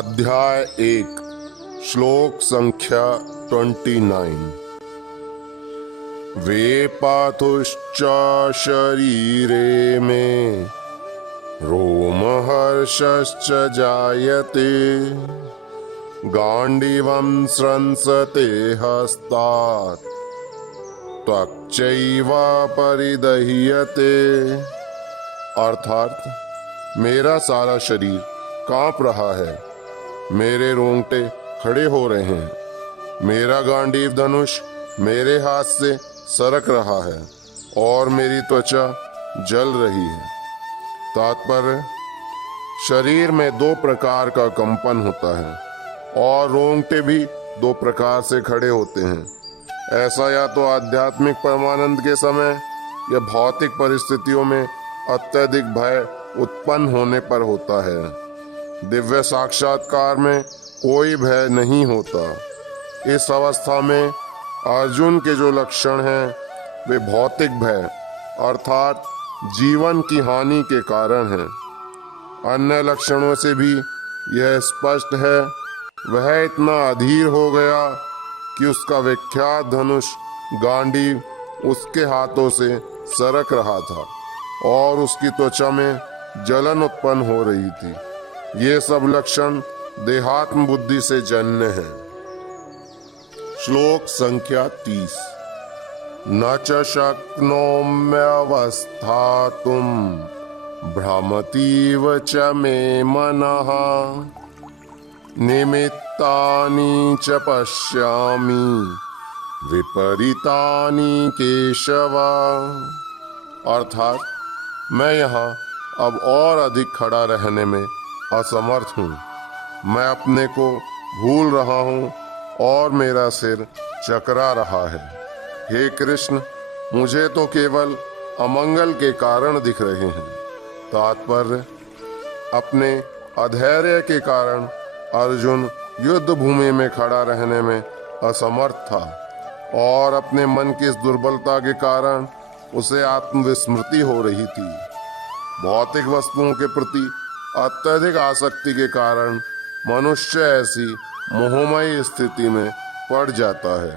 अध्याय 1 श्लोक संख्या 29। वेपातुश्च शरीरे में रोमहर्षश्च जायते गांडीवं स्रंसते हस्तात् त्वक्चैव परिदह्यते। अर्थात मेरा सारा शरीर कांप रहा है, मेरे रोंगटे खड़े हो रहे हैं, मेरा गांडीव धनुष मेरे हाथ से सरक रहा है और मेरी त्वचा जल रही है। तात्पर्य, शरीर में दो प्रकार का कंपन होता है और रोंगटे भी दो प्रकार से खड़े होते हैं। ऐसा या तो आध्यात्मिक परमानंद के समय या भौतिक परिस्थितियों में अत्यधिक भय उत्पन्न होने पर होता है। दिव्य साक्षात्कार में कोई भय नहीं होता। इस अवस्था में अर्जुन के जो लक्षण हैं वे भौतिक भय अर्थात जीवन की हानि के कारण हैं। अन्य लक्षणों से भी यह स्पष्ट है, वह इतना अधीर हो गया कि उसका विख्यात धनुष गांडीव उसके हाथों से सरक रहा था और उसकी त्वचा में जलन उत्पन्न हो रही थी। ये सब लक्षण देहात्म बुद्धि से जन्य है। श्लोक संख्या 30। न च शक्नोम्यवस्थातुं भ्रमतीव च मे मनः निमित्तानि च पश्यामि विपरीतानि केशव। अर्थात मैं यहाँ अब और अधिक खड़ा रहने में असमर्थ हूँ। मैं अपने को भूल रहा हूँ और मेरा सिर चकरा रहा है। हे कृष्ण, मुझे तो केवल अमंगल के कारण दिख रहे हैं। तात्पर्य, अपने अधैर्य के कारण अर्जुन युद्ध भूमि में खड़ा रहने में असमर्थ था और अपने मन की इस दुर्बलता के कारण उसे आत्मविस्मृति हो रही थी। भौतिक वस्तुओं के प्रति अत्यधिक आसक्ति के कारण मनुष्य ऐसी मोहमयी स्थिति में पड़ जाता है।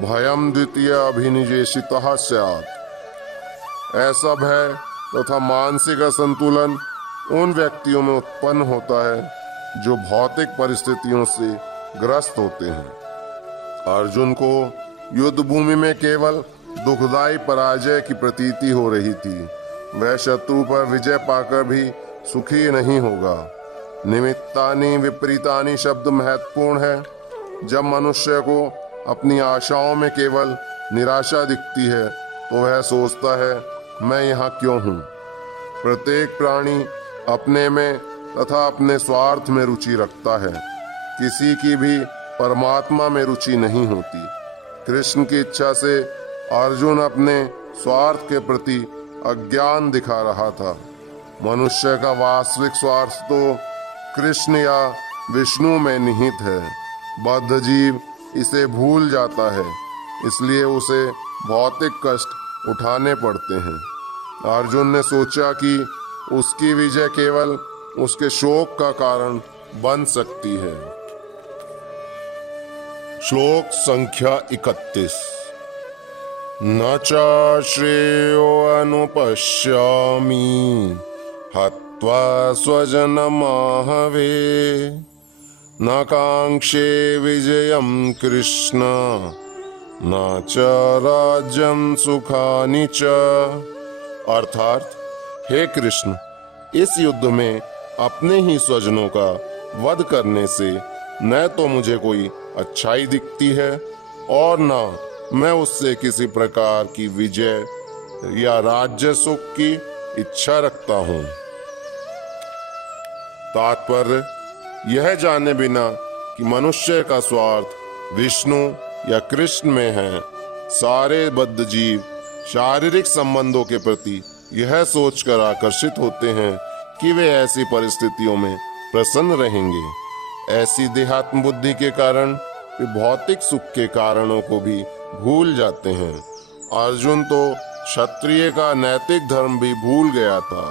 भयम द्वितीय अभिनिवेशितः स्यात्। ऐसा भय तथा मानसिक असंतुलन उन व्यक्तियों में उत्पन्न होता है जो भौतिक परिस्थितियों से ग्रस्त होते हैं। अर्जुन को युद्ध भूमि में केवल दुखदायी पराजय की प्रतीति हो रही थी। वह शत्रु पर विजय पाकर भी सुखी नहीं होगा। निमित्तानि विपरीतानि शब्द महत्वपूर्ण है। जब मनुष्य को अपनी आशाओं में केवल निराशा दिखती है तो वह सोचता है, मैं यहाँ क्यों हूँ। प्रत्येक प्राणी अपने में तथा अपने स्वार्थ में रुचि रखता है। किसी की भी परमात्मा में रुचि नहीं होती। कृष्ण की इच्छा से अर्जुन अपने स्वार्थ के प्रति अज्ञान दिखा रहा था। मनुष्य का वास्तविक स्वार्थ तो कृष्ण या विष्णु में निहित है। बद्ध जीव इसे भूल जाता है, इसलिए उसे भौतिक कष्ट उठाने पड़ते हैं। अर्जुन ने सोचा कि उसकी विजय केवल उसके शोक का कारण बन सकती है। श्लोक संख्या 31। न च श्रेयो अनुपश्यामि हत्वा स्वजनमाहवे न कांक्षे विजयं कृष्ण न च राज्यं सुखानि च। अर्थात, हे कृष्ण, इस युद्ध में अपने ही स्वजनों का वध करने से न तो मुझे कोई अच्छाई दिखती है और न मैं उससे किसी प्रकार की विजय या राज्य सुख की इच्छा रखता हूँ। तात्पर्य, यह जाने बिना कि मनुष्य का स्वार्थ विष्णु या कृष्ण में है, सारे बद्ध जीव शारीरिक संबंधों के प्रति यह सोचकर आकर्षित होते हैं कि वे ऐसी परिस्थितियों में प्रसन्न रहेंगे। ऐसी देहात्म बुद्धि के कारण वे भौतिक सुख के कारणों को भी भूल जाते हैं। अर्जुन तो क्षत्रिय का नैतिक धर्म भी भूल गया था।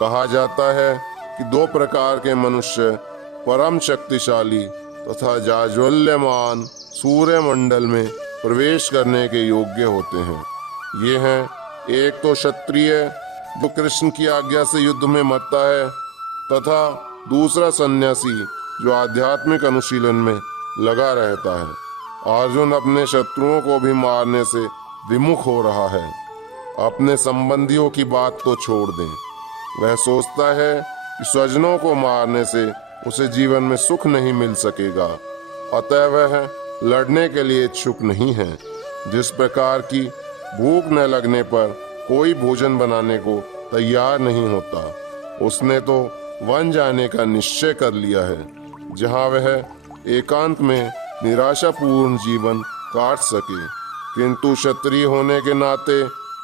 कहा जाता है कि दो प्रकार के मनुष्य परम शक्तिशाली तथा जाज्वल्यमान सूर्य मंडल में प्रवेश करने के योग्य होते हैं। ये हैं, एक तो क्षत्रिय जो कृष्ण की आज्ञा से युद्ध में मरता है, तथा दूसरा सन्यासी जो आध्यात्मिक अनुशीलन में लगा रहता है। अर्जुन अपने शत्रुओं को भी मारने से विमुख हो रहा है। अपने संबंधियों की बात तो छोड़ दें, वह सोचता है कि स्वजनों को मारने से उसे जीवन में सुख नहीं मिल सकेगा, अतः वह लड़ने के लिए इच्छुक नहीं है। जिस प्रकार की भूख न लगने पर कोई भोजन बनाने को तैयार नहीं होता, उसने तो वन जाने का निश्चय कर लिया है, जहाँ वह एकांत में निराशापूर्ण जीवन काट सके। किंतु क्षत्रिय होने के नाते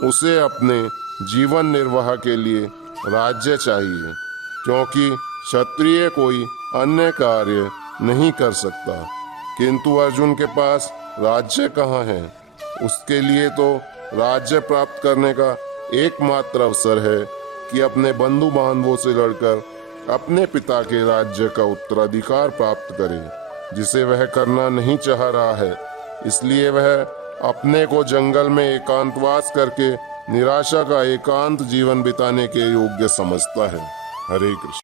उसे अपने जीवन निर्वाह के लिए राज्य चाहिए, क्योंकि क्षत्रिय कोई अन्य कार्य नहीं कर सकता। किंतु अर्जुन के पास राज्य कहाँ है? उसके लिए तो राज्य प्राप्त करने का एकमात्र अवसर है कि अपने बंधु बांधवों से लड़कर अपने पिता के राज्य का उत्तराधिकार प्राप्त करे, जिसे वह करना नहीं चाह रहा है। इसलिए वह अपने को जंगल में एकांतवास करके निराशा का एकांत जीवन बिताने के योग्य समझता है। हरे कृष्ण।